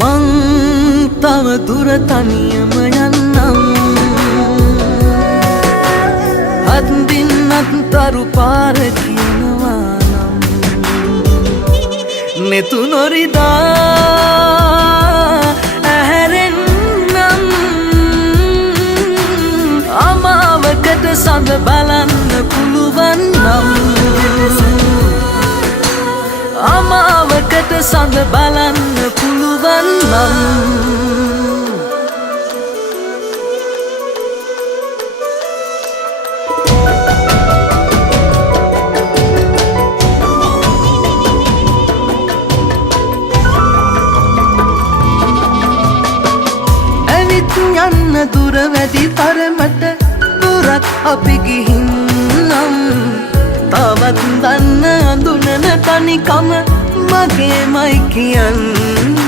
මං තව දුර තනියම යන්නම් අත්දින්නත් තරු පාර කියනවා නම් නෙතු නොරිදා ඇහැරෙන්නම් අමාවකට සඳ බලන්න පුළුවන් නම් අමාවකට සඳ බලන්න පුළුවන් නම් ඇවිත් යන්න දුර වැඩි තරමට දුරක් අපි ගිහින්නම් තවත් දන්න අඳුනන තනිකම මගේමයි කියන්න